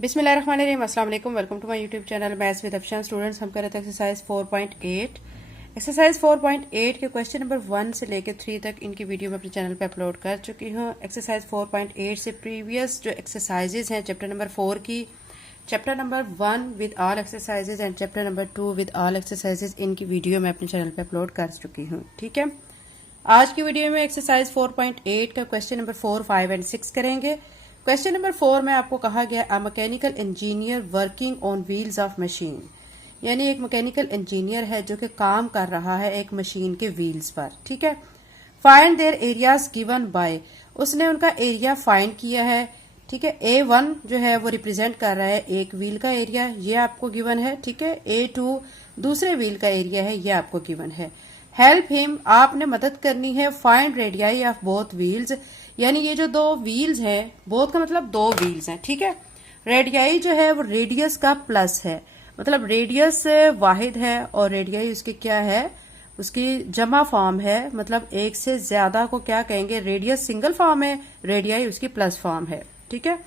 बिस्मिल्लाहिर्रहमानिर्रहीम, अस्सलाम वालेकुम। Welcome to my YouTube channel maths with Afshan. Students, हम कर रहे थे एक्सरसाइज 4.8। एक्सरसाइज 4.8 के क्वेश्चन नंबर 1 से लेकर 3 तक इनकी वीडियो मैं अपने चैनल पे अपलोड कर चुकी हूँ। एक्सरसाइज 4.8 से प्रीवियस जो एक्सरसाइजेज हैं चैप्टर नंबर 4 की, chapter number 1 with all exercises and chapter number 2 with all exercises, इनकी वीडियो मैं अपने चैनल पे अपलोड कर चुकी हूँ। ठीक है, आज की वीडियो में एक्सरसाइज 4.8 का क्वेश्चन नंबर 4, 5 एंड 6 करेंगे। क्वेश्चन नंबर 4 में आपको कहा गया a mechanical engineer working on wheels of machine, यानी एक मैकेनिकल इंजीनियर है जो कि काम कर रहा है एक मशीन के व्हील्स पर। ठीक है, find there areas given by, उसने उनका एरिया फाइंड किया है। ठीक है, A1 जो है वो रिप्रेजेंट कर रहा है एक व्हील का एरिया, ये आपको गिवन है। ठीक है, A2 दूसरे व्हील का एरिया है, ये आपको गिवन है। हेल्प हिम, आपने मदद करनी है। Find radii of both wheels, यानी ये जो दो व्हील्स हैं, बोथ का मतलब दो व्हील्स हैं। ठीक है, रेडियाई जो है वो रेडियस का प्लस है, मतलब रेडियस वाहिद है और रेडियाई उसकी क्या है, उसकी जमा फॉर्म है, मतलब एक से ज्यादा को क्या कहेंगे, रेडियस सिंगल फॉर्म है, रेडियाई उसकी प्लस फॉर्म है। ठीक है,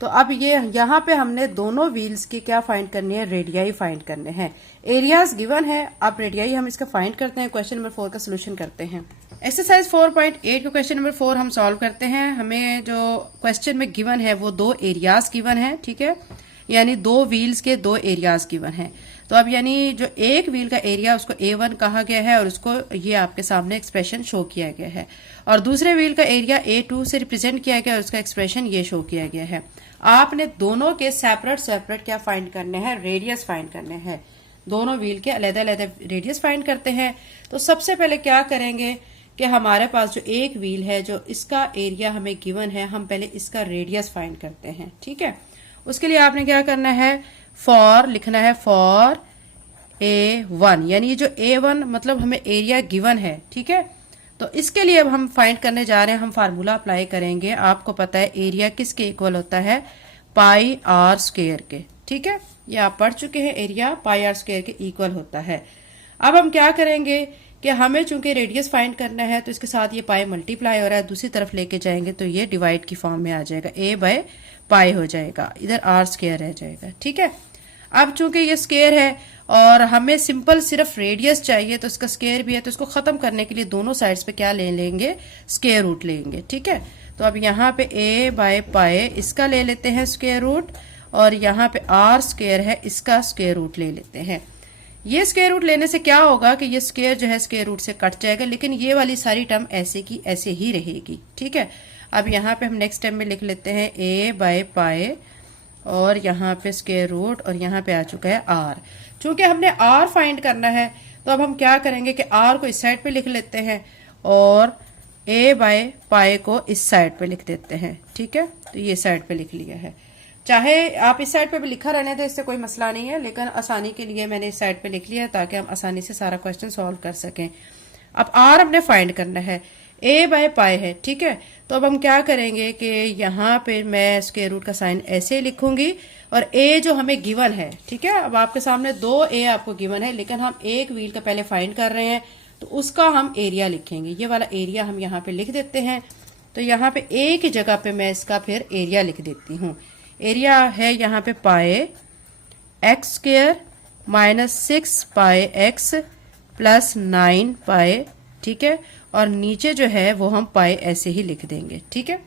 तो अब ये यहाँ पे हमने दोनों व्हील्स की क्या फाइंड करनी है, रेडियाई फाइंड करने हैं। एरियाज गिवन है, अब रेडियाई हम इसका फाइंड करते हैं। क्वेश्चन नंबर 4 का सोल्यूशन करते हैं। एक्सरसाइज 4.8 के क्वेश्चन नंबर 4 हम सॉल्व करते हैं। हमें जो क्वेश्चन में गिवन है वो दो एरियाज गिवन है। ठीक है, यानी दो व्हील्स के दो एरियाज गिवन है। तो अब यानी जो एक व्हील का एरिया उसको A1 कहा गया है और उसको ये आपके सामने एक्सप्रेशन शो किया गया है, और दूसरे व्हील का एरिया A2 से रिप्रेजेंट किया गया और उसका एक्सप्रेशन ये शो किया गया है। आपने दोनों के सेपरेट सेपरेट क्या फाइंड करने हैं, रेडियस फाइंड करने हैं। दोनों व्हील के अलग-अलग रेडियस फाइंड करते हैं। तो सबसे पहले क्या करेंगे कि हमारे पास जो एक व्हील है, जो इसका एरिया हमें गिवन है, हम पहले इसका रेडियस फाइंड करते हैं। ठीक है, उसके लिए आपने क्या करना है, फॉर लिखना है, फॉर A1, यानी ये जो A1 मतलब हमें एरिया गिवन है। ठीक है, तो इसके लिए अब हम फाइंड करने जा रहे हैं, हम फार्मूला अप्लाई करेंगे। आपको पता है एरिया किसके इक्वल होता है, पाई आर स्क्वायर के। ठीक है, ये आप पढ़ चुके हैं, एरिया पाई आर स्क्वायर के इक्वल होता है। अब हम क्या करेंगे कि हमें चूंकि रेडियस फाइंड करना है तो इसके साथ ये पाई मल्टीप्लाई हो रहा है, दूसरी तरफ लेके जाएंगे तो ये डिवाइड की फॉर्म में आ जाएगा, A बाय पाई हो जाएगा, इधर आर स्क्वायर रह जाएगा। ठीक है, अब चूंकि ये स्क्वायर है और हमें सिंपल सिर्फ रेडियस चाहिए, तो इसका स्क्वायर भी है, तो इसको खत्म करने के लिए दोनों साइड्स पे क्या ले लेंगे, स्क्वायर रूट लेंगे। ठीक है, तो अब यहाँ पे A बाय पाई इसका ले लेते हैं स्क्वायर रूट, और यहाँ पे आर स्क्वायर है, इसका स्क्वायर रूट ले लेते हैं। ये स्क्वायर रूट लेने से क्या होगा कि ये स्क्वायर जो है स्क्वायर रूट से कट जाएगा, लेकिन ये वाली सारी टर्म ऐसे की ऐसे ही रहेगी। ठीक है, अब यहाँ पे हम नेक्स्ट टर्म में लिख लेते हैं A बाय पाई, और यहाँ पे स्क्वायर रूट, और यहाँ पे आ चुका है आर। चूंकि हमने आर फाइंड करना है तो अब हम क्या करेंगे कि आर को इस साइड पे लिख लेते हैं और A बाय पाई को इस साइड पे लिख देते हैं। ठीक है, तो ये साइड पे लिख लिया है। चाहे आप इस साइड पे भी लिखा रहने दो, इससे कोई मसला नहीं है, लेकिन आसानी के लिए मैंने इस साइड पे लिख लिया ताकि हम आसानी से सारा क्वेश्चन सॉल्व कर सकें। अब आर हमने फाइंड करना है, A बाय पाई है। ठीक है, तो अब हम क्या करेंगे कि यहाँ पे मैं स्क्वायर रूट का साइन ऐसे लिखूंगी, और A जो हमें गिवन है, ठीक है, अब आपके सामने दो A आपको गिवन है, लेकिन हम एक व्हील का पहले फाइंड कर रहे हैं तो उसका हम एरिया लिखेंगे। ये वाला एरिया हम यहाँ पे लिख देते हैं। तो यहाँ पे A की जगह पे मैं इसका फिर एरिया लिख देती हूँ। एरिया है यहाँ पे पाई एक्स स्क्वायर माइनस 6 पाई एक्स प्लस 9 पाई। ठीक है, और नीचे जो है वो हम पाई ऐसे ही लिख देंगे। ठीक है,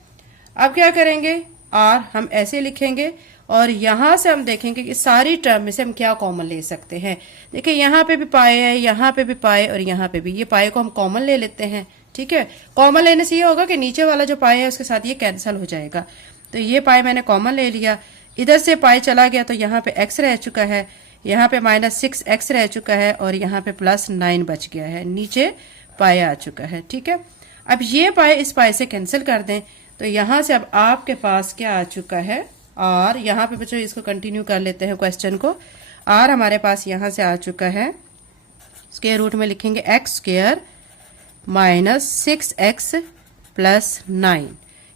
अब क्या करेंगे, आर हम ऐसे लिखेंगे, और यहां से हम देखेंगे कि सारी टर्म में से हम क्या कॉमन ले सकते हैं। देखिए यहाँ पे भी पाई है, यहाँ पे भी पाई, और यहाँ पे भी, ये पाई को हम कॉमन ले लेते हैं। ठीक है, कॉमन लेने से ये होगा कि नीचे वाला जो पाई है उसके साथ ये कैंसिल हो जाएगा। तो ये पाई मैंने कॉमन ले लिया, इधर से पाई चला गया तो यहाँ पे एक्स रह चुका है, यहाँ पे माइनस 6 एक्स रह चुका है, और यहाँ पे प्लस 9 बच गया है, नीचे पाई आ चुका है। ठीक है, अब ये पाई इस पाई से कैंसिल कर दें तो यहां से अब आपके पास क्या आ चुका है, आर। यहाँ पे बच्चों इसको कंटिन्यू कर लेते हैं क्वेश्चन को। आर हमारे पास यहां से आ चुका है, स्क्वायर रूट में लिखेंगे x square minus 6 x plus 9,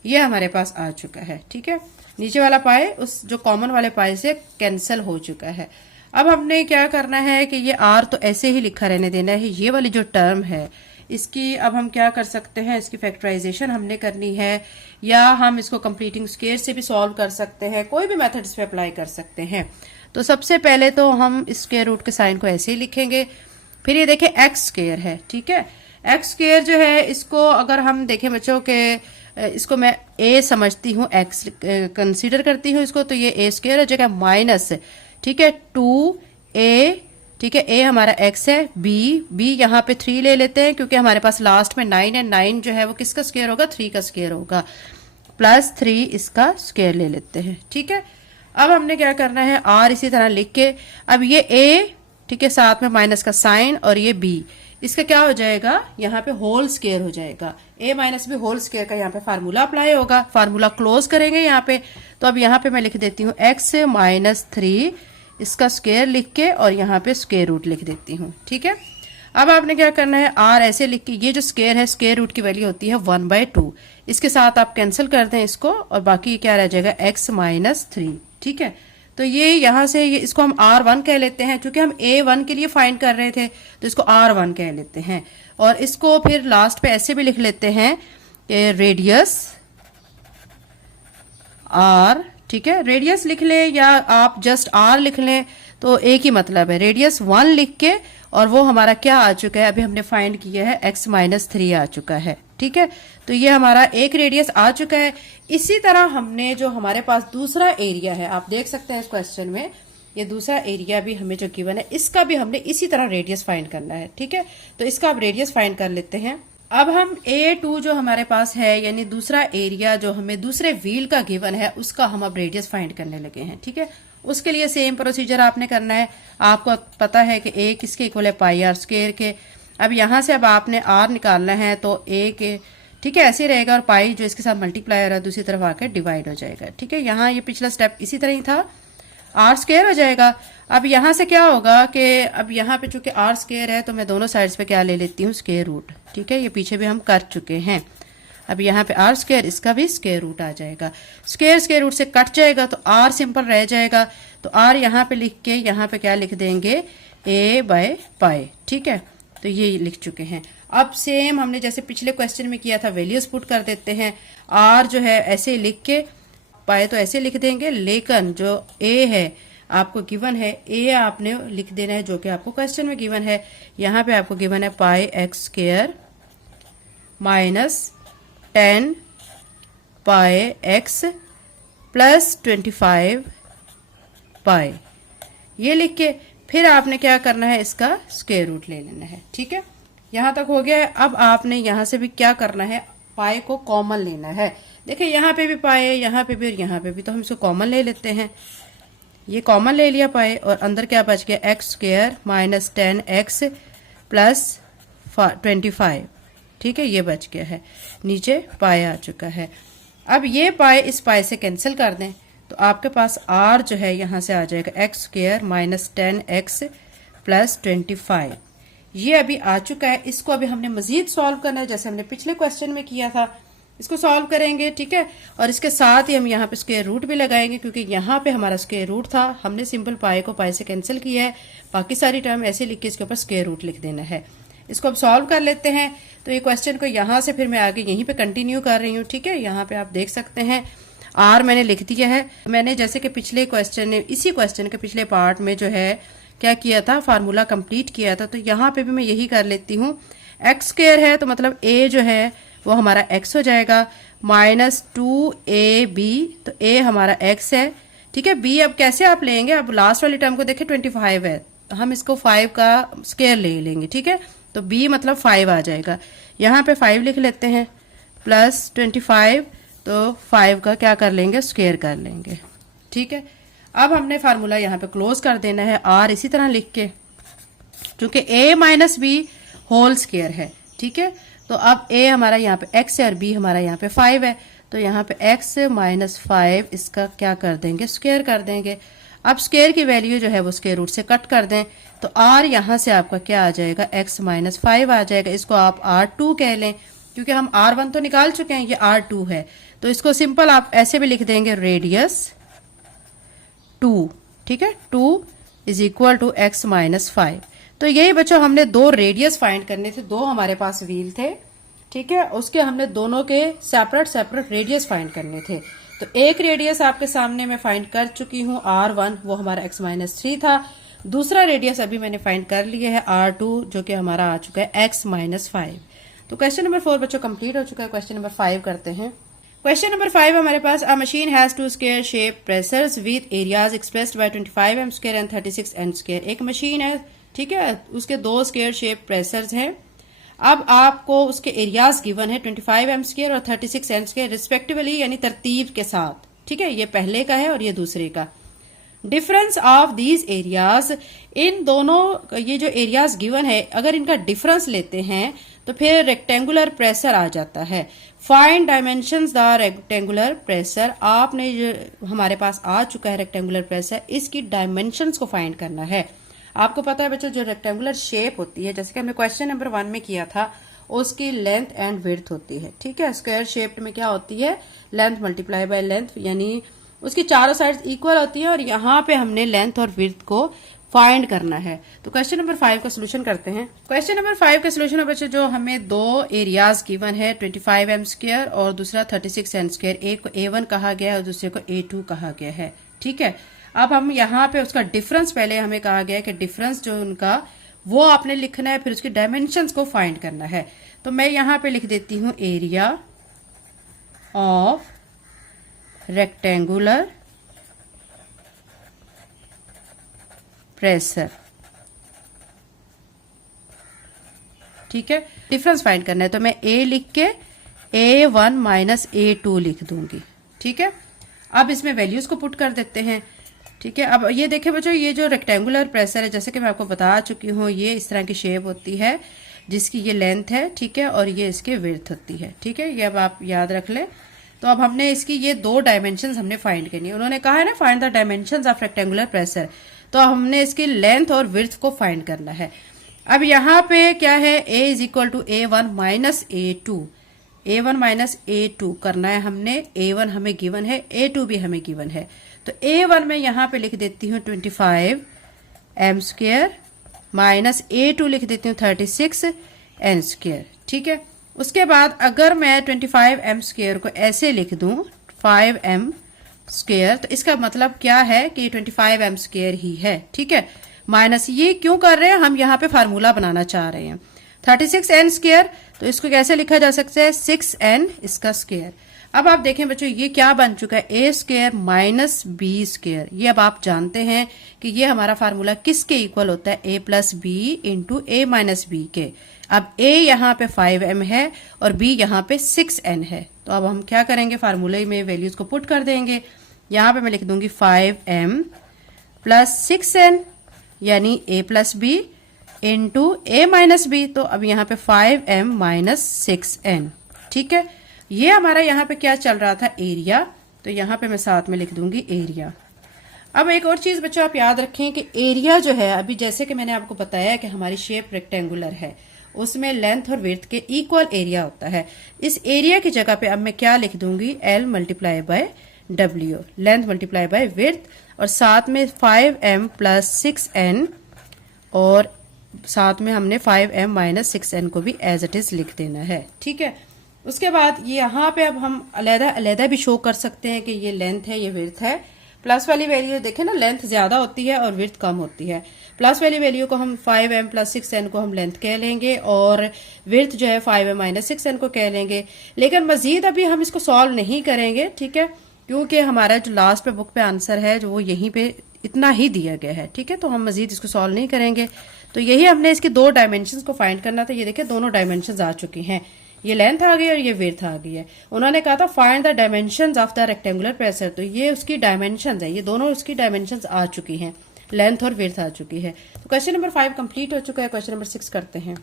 ये हमारे पास आ चुका है। ठीक है, नीचे वाला पाई उस जो कॉमन वाले पाई से कैंसिल हो चुका है। अब हमने क्या करना है कि ये आर तो ऐसे ही लिखा रहने देना है, ये वाली जो टर्म है इसकी अब हम क्या कर सकते हैं, इसकी फैक्टराइजेशन हमने करनी है, या हम इसको कंप्लीटिंग स्क्वायर से भी सॉल्व कर सकते हैं, कोई भी मेथड इस पे अप्लाई कर सकते हैं। तो सबसे पहले तो हम स्क्वायर रूट के साइन को ऐसे ही लिखेंगे। फिर ये देखें एक्स स्क्वायर है, ठीक है। एक्स स्क्वायर जो है इसको अगर हम देखें बच्चों के, इसको मैं ए समझती हूँ, एक्स कंसीडर करती हूँ इसको, तो ये ए स्क्वायर हो जाएगा माइनस, ठीक है, 2a, ठीक है, ए हमारा एक्स है, बी यहाँ पे 3 ले लेते हैं क्योंकि हमारे पास लास्ट में 9 है, 9 जो है वो किसका स्क्वायर होगा, 3 का स्क्वायर होगा, प्लस 3 इसका स्क्वायर ले लेते हैं, ठीक है। अब हमने क्या करना है, आर इसी तरह लिख के, अब ये ए, ठीक है, साथ में माइनस का साइन, और ये बी, इसका क्या हो जाएगा, यहाँ पे होल स्क्वायर हो जाएगा, a minus b whole square का यहाँ पे फार्मूला अप्लाई होगा, फार्मूला क्लोज करेंगे यहाँ पे। तो अब यहाँ पे मैं लिख देती हूँ x माइनस 3 इसका स्क्वायर लिख के, और यहाँ पे स्क्वायर रूट लिख देती हूँ, ठीक है। अब आपने क्या करना है, r ऐसे लिख के, ये जो स्क्वायर है, स्क्वायर रूट की वैल्यू होती है 1/2, इसके साथ आप कैंसिल कर दें इसको, और बाकी क्या रह जाएगा, x माइनस 3, ठीक है। तो ये यहां से ये इसको हम R1 कह लेते हैं, क्योंकि हम A1 के लिए फाइंड कर रहे थे, तो इसको R1 कह लेते हैं। और इसको फिर लास्ट पे ऐसे भी लिख लेते हैं कि रेडियस R, ठीक है, रेडियस लिख ले या आप जस्ट R लिख लें तो एक ही मतलब है, रेडियस 1 लिख के, और वो हमारा क्या आ चुका है, अभी हमने फाइंड किया है x माइनस 3 आ चुका है, ठीक है। तो ये हमारा एक रेडियस आ चुका है। इसी तरह हमने जो हमारे पास दूसरा एरिया है, आप देख सकते हैं इस क्वेश्चन में, ये दूसरा एरिया भी हमें जो गिवन है, इसका भी हमने इसी तरह रेडियस फाइंड करना है, ठीक है। तो इसका आप रेडियस फाइंड कर लेते हैं। अब हम A2 जो हमारे पास है, यानी दूसरा एरिया जो हमें दूसरे व्हील का गिवन है, उसका हम अब रेडियस फाइंड करने लगे हैं, ठीक है। उसके लिए सेम प्रोसीजर आपने करना है। आपको पता है कि A किसके इक्वल है, पाई आर स्क्वायर के। अब यहां से अब आपने R निकालना है, तो A के, ठीक है, ऐसे रहेगा, और पाई जो इसके साथ मल्टीप्लाई हो रहा है दूसरी तरफ आकर डिवाइड हो जाएगा, ठीक है। यहाँ ये पिछला स्टेप इसी तरह ही था, आर स्क्वायर हो जाएगा। अब यहाँ से क्या होगा कि अब यहाँ पे चूंकि आर स्क्वायर है, तो मैं दोनों साइड्स पे क्या ले लेती हूँ, स्क्वायर रूट, ठीक है। ये पीछे भी हम कर चुके हैं। अब यहाँ पे आर स्क्वायर, इसका भी स्क्वायर रूट आ जाएगा, स्क्वायर रूट से कट जाएगा, तो आर सिंपल रह जाएगा। तो आर यहाँ पे लिख के, यहाँ पे क्या लिख देंगे, a/पाई, ठीक है। तो ये लिख चुके हैं। अब सेम हमने जैसे पिछले क्वेश्चन में किया था, वैल्यूज पुट कर देते हैं। आर जो है ऐसे लिख के, पाई तो ऐसे लिख देंगे, लेकिन जो ए है आपको गिवन है, ए आपने लिख देना है जो कि आपको क्वेश्चन में गिवन है। यहाँ पे आपको गिवन है पाई एक्स स्क्वायर माइनस 10 पाई एक्स प्लस 25 पाई, ये लिख के फिर आपने क्या करना है, इसका स्क्वायर रूट ले लेना है, ठीक है। यहां तक हो गया है। अब आपने यहां से भी क्या करना है, पाई को कॉमन लेना है। देखिए यहाँ पे भी पाई है, यहाँ पे भी और यहाँ पे भी, तो हम इसको कॉमन ले लेते हैं। ये कॉमन ले लिया पाई, और अंदर क्या बच गया, x square minus 10x plus 25, ठीक है, ये बच गया है। नीचे पाई आ चुका है। अब ये पाई इस पाई से कैंसिल कर दें, तो आपके पास r जो है यहाँ से आ जाएगा x square minus 10x plus 25, ये अभी आ चुका है। इसको अभी हमने मजीद सॉल्व करना है, जैसे हमने पिछले क्वेश्चन में किया था। इसको सॉल्व करेंगे, ठीक है, और इसके साथ ही हम यहाँ पे स्क्वायर रूट भी लगाएंगे, क्योंकि यहाँ पे हमारा स्क्वायर रूट था, हमने सिंपल पाई को पाई से कैंसिल किया है। बाकी सारी टर्म ऐसे लिख के इसके ऊपर स्क्वायर रूट लिख देना है। इसको अब सॉल्व कर लेते हैं। तो ये क्वेश्चन को यहाँ से फिर मैं आगे यहीं पे कंटिन्यू कर रही हूँ, ठीक है। यहाँ पे आप देख सकते हैं आर मैंने लिख दिया है। मैंने जैसे कि पिछले क्वेश्चन, इसी क्वेश्चन के पिछले पार्ट में जो है क्या किया था, फार्मूला कंप्लीट किया था, तो यहाँ पे भी मैं यही कर लेती हूँ। एक्स स्क्वायर है तो मतलब ए जो है वो हमारा एक्स हो जाएगा, माइनस 2ab, तो ए हमारा एक्स है, ठीक है। बी अब कैसे आप लेंगे, अब लास्ट वाली टर्म को देखें 25 है, तो हम इसको 5 का स्क्वायर ले लेंगे, ठीक है। तो बी मतलब 5 आ जाएगा। यहाँ पे 5 लिख लेते हैं प्लस 25, तो 5 का क्या कर लेंगे, स्क्वायर कर लेंगे, ठीक है। अब हमने फार्मूला यहाँ पे क्लोज कर देना है, आर इसी तरह लिख के, क्योंकि a minus b whole square है, ठीक है। तो अब a हमारा यहाँ पे x है और b हमारा यहाँ पे 5 है, तो यहाँ पे x माइनस 5 इसका क्या कर देंगे, स्क्वायर कर देंगे। अब स्क्वायर की वैल्यू जो है वो स्क्वायर रूट से कट कर दें, तो r यहाँ से आपका क्या आ जाएगा, x माइनस 5 आ जाएगा। इसको आप r2 कह लें, क्योंकि हम r1 तो निकाल चुके हैं, ये r2 है, तो इसको सिंपल आप ऐसे भी लिख देंगे, रेडियस 2, ठीक है, 2 is equal to x minus 5। तो यही बच्चों हमने दो रेडियस फाइंड करने थे, दो हमारे पास व्हील थे, ठीक है, उसके हमने दोनों के सेपरेट सेपरेट रेडियस फाइंड करने थे। तो एक रेडियस आपके सामने मैं फाइंड कर चुकी हूँ R1, वो हमारा x-3 था। दूसरा रेडियस अभी मैंने फाइंड कर लिया है R2, जो कि हमारा आ चुका है x-5। तो क्वेश्चन नंबर 4 बच्चों कंप्लीट हो चुका है। क्वेश्चन नंबर 5 करते हैं। क्वेश्चन नंबर 5 हमारे पास, a machine has two square shape pressers with areas expressed by 25 m square and 36 n square. एक मशीन है, ठीक है, उसके दो स्क्वायर शेप प्रेसर्स हैं। अब आपको उसके एरियाज गिवन है 25 m स्क्वायर और 36 n स्क्वायर रिस्पेक्टिवली, यानी तरतीब के साथ, ठीक है, ये पहले का है और ये दूसरे का। डिफरेंस ऑफ दीज एरियाज, इन दोनों ये जो एरियाज गिवन है, अगर इनका डिफरेंस लेते हैं तो फिर रेक्टेंगुलर प्रेशर आ जाता है। Find dimensions the rectangular pressure, आपने जो हमारे पास आ चुका है रेक्टेंगुलर प्रेशर, इसकी डायमेंशंस को फाइंड करना है। आपको पता है बच्चों, जो रेक्टेंगुलर शेप होती है, जैसे कि हमने क्वेश्चन नंबर 1 में किया था, उसकी लेंथ एंड विड्थ होती है, ठीक है। स्क्वायर शेप में क्या होती है, लेंथ मल्टीप्लाई बाय लेंथ, यानी उसकी चारों साइड्स इक्वल होती है, और यहाँ पे हमने लेंथ और विड्थ को फाइंड करना है। तो क्वेश्चन नंबर 5 का सोल्यूशन करते हैं। क्वेश्चन नंबर 5 का सोल्यूशन है बच्चों, जो हमें दो एरियाज गिवन है, 25 m स्क्वायर और दूसरा 36 n स्क्वायर। एक को A1 कहा गया है और दूसरे को A2 कहा गया है, ठीक है। अब हम यहाँ पे उसका डिफरेंस, पहले हमें कहा गया है कि डिफरेंस जो उनका वो आपने लिखना है, फिर उसकी डायमेंशंस को फाइंड करना है। तो मैं यहाँ पे लिख देती हूँ एरिया ऑफ रेक्टेंगुलर प्रेशर, ठीक है। डिफरेंस फाइंड करना है तो मैं A लिख के A1 माइनस A2 लिख दूंगी, ठीक है। अब इसमें वैल्यूज को पुट कर देते हैं, ठीक है। अब ये देखें बच्चों, ये जो रेक्टेंगुलर प्रेशर है, जैसे कि मैं आपको बता चुकी हूँ, ये इस तरह की शेप होती है जिसकी ये लेंथ है, ठीक है, और ये इसकी विड्थ होती है, ठीक है। ये अब आप याद रख लें। तो अब हमने इसकी ये दो डायमेंशंस हमने फाइंड करनी है। उन्होंने कहा है ना, find the dimensions of rectangular pressure, तो हमने इसकी लेंथ और विड्थ को फाइंड करना है। अब यहाँ पे क्या है, A is equal to A1 minus A2, A1 minus A2 करना है हमने। A1 हमें गिवन है, A2 भी हमें गिवन है। तो A1 में यहाँ पे लिख देती हूँ 25 m स्क्वायर माइनस A2 लिख देती हूँ 36 n स्क्वायर, ठीक है। उसके बाद अगर मैं 25 m स्क्वायर को ऐसे लिख दूं 5 m स्क्वायर, तो इसका मतलब क्या है कि 25 m स्क्वायर ही है, ठीक है। माइनस ये क्यों कर रहे हैं, हम यहाँ पे फार्मूला बनाना चाह रहे हैं। 36 n स्क्वायर, तो इसको कैसे लिखा जा सकता है, 6 n इसका स्क्वायर। अब आप देखें बच्चों, ये क्या बन चुका है, A square minus B square. ये अब आप जानते हैं कि ये हमारा फार्मूला किसके इक्वल होता है, A plus b into A minus b के। अब A यहाँ पे 5m है और B यहाँ पे 6n है। तो अब हम क्या करेंगे, फार्मूले में वैल्यूज को पुट कर देंगे। यहाँ पे मैं लिख दूंगी 5m प्लस 6n, यानी A plus b into A minus b. तो अब यहाँ पे 5m माइनस 6n, ठीक है। ये हमारा यहाँ पे क्या चल रहा था, एरिया। तो यहाँ पे मैं साथ में लिख दूंगी एरिया। अब एक और चीज बच्चों आप याद रखें कि एरिया जो है, अभी जैसे कि मैंने आपको बताया कि हमारी शेप रेक्टेंगुलर है, उसमें लेंथ और विड्थ के इक्वल एरिया होता है। इस एरिया की जगह पे अब मैं क्या लिख दूंगी, L multiply by W, length multiply by width, और साथ में 5m प्लस 6n, और साथ में हमने 5m माइनस 6n को भी एज इट इज लिख देना है, ठीक है। उसके बाद ये यहाँ पे अब हम अलहदा अलहदा भी शो कर सकते हैं कि ये लेंथ है, ये विड्थ है। प्लस वाली वैल्यू देखें ना, लेंथ ज्यादा होती है और विड्थ कम होती है। प्लस वाली वैल्यू को हम 5m प्लस 6n को हम लेंथ कह लेंगे, और विड्थ जो है 5m माइनस 6n को कह लेंगे। लेकिन मजीद अभी हम इसको सॉल्व नहीं करेंगे, ठीक है, क्योंकि हमारा जो लास्ट पे बुक पे आंसर है, जो वो यहीं पे इतना ही दिया गया है, ठीक है। तो हम मजीद इसको सॉल्व नहीं करेंगे। तो यही हमने इसकी दो डायमेंशन को फाइंड करना था। ये देखिए दोनों डायमेंशन आ चुकी हैं, ये लेंथ आ गई और ये विड्थ आ गई है। उन्होंने कहा था find the dimensions of the rectangular pressure, तो ये उसकी डायमेंशंस है, ये दोनों उसकी डायमेंशंस आ चुकी हैं, लेंथ और विड्थ आ चुकी है। तो क्वेश्चन नंबर 5 कंप्लीट हो चुका है। क्वेश्चन नंबर 6 करते हैं।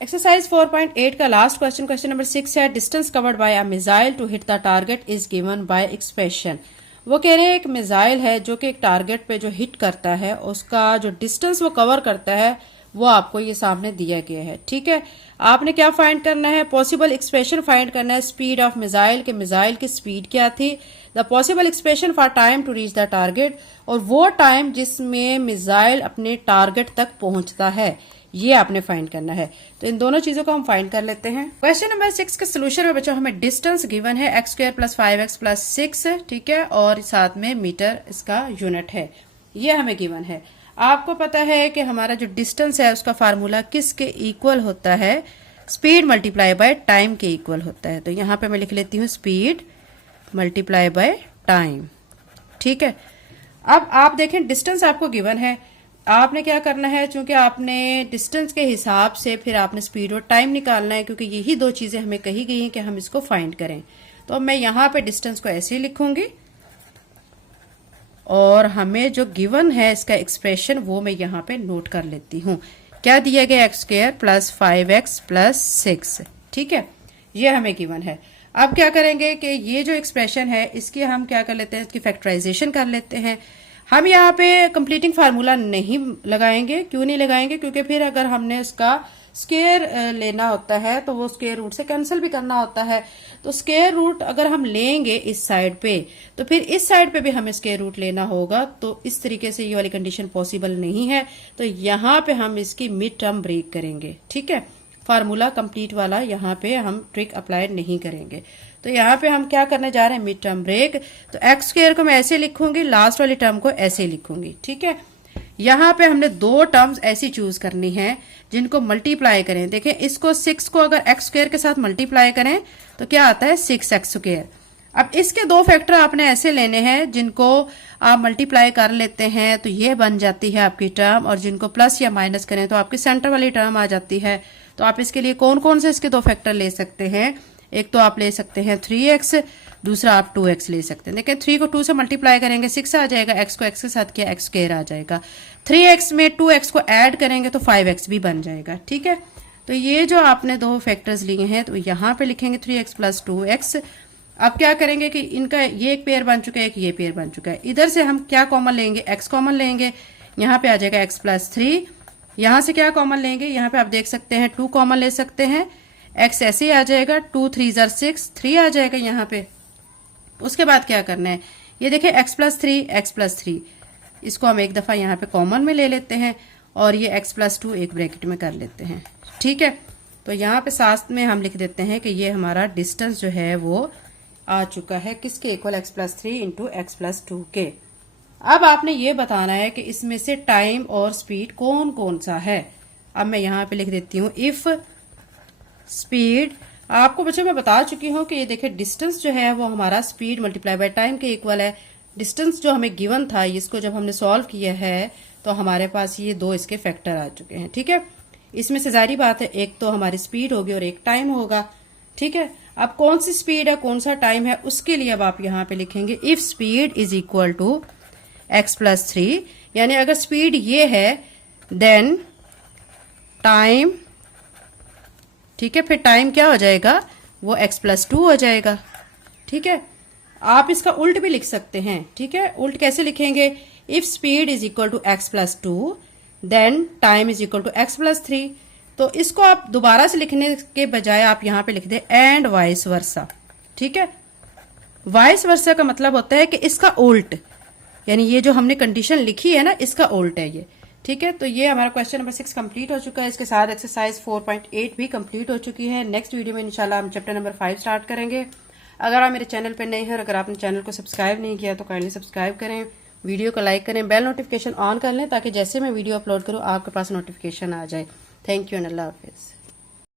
एक्सरसाइज 4.8 का लास्ट क्वेश्चन, क्वेश्चन नंबर 6 है, distance covered by a missile to hit the target is given by expression. वो कह रहे हैं एक मिसाइल है जो कि एक टारगेट पे जो हिट करता है, उसका जो डिस्टेंस वो कवर करता है वो आपको ये सामने दिया गया है, ठीक है। आपने क्या फाइंड करना है, पॉसिबल एक्सप्रेशन फाइंड करना है, स्पीड ऑफ मिसाइल, के मिसाइल की स्पीड क्या थी, the possible expression for time to reach the target, और वो टाइम जिसमें मिसाइल अपने टारगेट तक पहुंचता है, ये आपने फाइंड करना है। तो इन दोनों चीजों को हम फाइंड कर लेते हैं। क्वेश्चन नंबर 6 के सोल्यूशन में बच्चों हमें डिस्टेंस गिवन है x² + 5x + 6, ठीक है, और साथ में मीटर इसका यूनिट है, ये हमें गिवन है। आपको पता है कि हमारा जो डिस्टेंस है उसका फार्मूला किसके इक्वल होता है, स्पीड मल्टीप्लाई बाय टाइम के इक्वल होता है। तो यहां पे मैं लिख लेती हूँ स्पीड मल्टीप्लाई बाय टाइम, ठीक है। अब आप देखें डिस्टेंस आपको गिवन है, आपने क्या करना है, चूंकि आपने डिस्टेंस के हिसाब से फिर आपने स्पीड और टाइम निकालना है, क्योंकि यही दो चीजें हमें कही गई हैं कि हम इसको फाइंड करें। तो अब मैं यहां पे डिस्टेंस को ऐसे ही लिखूंगी, और हमें जो गिवन है इसका एक्सप्रेशन वो मैं यहां पे नोट कर लेती हूं। क्या दिया गया, x² + 5x + 6, ठीक है, ये हमें गिवन है। अब क्या करेंगे कि ये जो एक्सप्रेशन है इसकी हम क्या कर लेते हैं, इसकी फैक्टराइजेशन कर लेते हैं। हम यहाँ पे कंप्लीटिंग फार्मूला नहीं लगाएंगे। क्यों नहीं लगाएंगे, क्योंकि फिर अगर हमने उसका स्क्वायर लेना होता है तो वो स्क्वायर रूट से कैंसिल भी करना होता है। तो स्क्वायर रूट अगर हम लेंगे इस साइड पे, तो फिर इस साइड पे भी हमें स्क्वायर रूट लेना होगा। तो इस तरीके से ये वाली कंडीशन पॉसिबल नहीं है। तो यहाँ पे हम इसकी मिड टर्म ब्रेक करेंगे, ठीक है। फार्मूला कंप्लीट वाला यहाँ पे हम ट्रिक अप्लाई नहीं करेंगे। तो यहाँ पे हम क्या करने जा रहे हैं, मिड टर्म ब्रेक। तो x² को मैं ऐसे लिखूंगी, लास्ट वाली टर्म को ऐसे लिखूंगी, ठीक है। यहाँ पे हमने दो टर्म्स ऐसी चूज करनी है जिनको मल्टीप्लाई करें। देखें, इसको 6 को अगर x² के साथ मल्टीप्लाई करें तो क्या आता है, 6x²। अब इसके दो फैक्टर आपने ऐसे लेने हैं जिनको आप मल्टीप्लाई कर लेते हैं तो ये बन जाती है आपकी टर्म, और जिनको प्लस या माइनस करें तो आपकी सेंटर वाली टर्म आ जाती है। तो आप इसके लिए कौन कौन से इसके दो फैक्टर ले सकते हैं, एक तो आप ले सकते हैं 3x, दूसरा आप 2x ले सकते हैं। देखिए 3 को 2 से मल्टीप्लाई करेंगे 6 आ जाएगा, x को x के साथ किया x² आ जाएगा, 3x में 2x को ऐड करेंगे तो 5x भी बन जाएगा, ठीक है। तो ये जो आपने दो फैक्टर्स लिए हैं तो यहाँ पे लिखेंगे 3x + 2x। अब क्या करेंगे कि इनका ये एक पेयर बन चुका है, एक ये पेयर बन चुका है। इधर से हम क्या कॉमन लेंगे, x कॉमन लेंगे, यहाँ पे आ जाएगा x + 3। यहाँ से क्या कॉमन लेंगे, यहाँ पे आप देख सकते हैं 2 कॉमन ले सकते हैं, x ऐसे ही आ जाएगा, 2 3 = 6, 3 आ जाएगा यहाँ पे। उसके बाद क्या करना है, ये देखिए x + 3, x + 3, इसको हम एक दफा यहाँ पे कॉमन में ले लेते हैं, और ये x + 2 एक ब्रैकेट में कर लेते हैं, ठीक है। तो यहाँ पे साथ में हम लिख देते हैं कि ये हमारा डिस्टेंस जो है वो आ चुका है किसके इक्वल, x + 3 × x + 2 के। अब आपने ये बताना है कि इसमें से टाइम और स्पीड कौन कौन सा है। अब मैं यहाँ पे लिख देती हूँ इफ स्पीड, आपको बच्चों मैं बता चुकी हूँ कि ये देखिए डिस्टेंस जो है वो हमारा स्पीड मल्टीप्लाई बाय टाइम के इक्वल है। डिस्टेंस जो हमें गिवन था, इसको जब हमने सॉल्व किया है तो हमारे पास ये दो इसके फैक्टर आ चुके हैं, ठीक है। इसमें से जारी बात है, एक तो हमारी स्पीड होगी और एक टाइम होगा, ठीक है। अब कौन सी स्पीड है कौन सा टाइम है, उसके लिए अब आप यहाँ पे लिखेंगे इफ स्पीड = x + 3, यानी अगर स्पीड ये है देन टाइम, ठीक है, फिर टाइम क्या हो जाएगा, वो x + 2 हो जाएगा, ठीक है। आप इसका उल्ट भी लिख सकते हैं, ठीक है। उल्ट कैसे लिखेंगे, if speed = x + 2 then time = x + 3। तो इसको आप दोबारा से लिखने के बजाय आप यहाँ पे लिख दे एंड वाइस वर्सा, ठीक है। वाइस वर्सा का मतलब होता है कि इसका उल्ट, यानी ये जो हमने कंडीशन लिखी है ना, इसका उल्ट है ये, ठीक है। तो ये हमारा क्वेश्चन नंबर 6 कंप्लीट हो चुका है। इसके साथ एक्सरसाइज 4.8 भी कंप्लीट हो चुकी है। नेक्स्ट वीडियो में इंशाल्लाह हम चैप्टर नंबर 5 स्टार्ट करेंगे। अगर आप मेरे चैनल पर नए हैं और अगर आपने चैनल को सब्सक्राइब नहीं किया तो काइंडली सब्सक्राइब करें, वीडियो को लाइक करें, बेल नोटिफिकेशन ऑन कर लें ताकि जैसे मैं वीडियो अपलोड करूँ आपके पास नोटिफिकेशन आ जाए। Thank you and Allah Hafiz.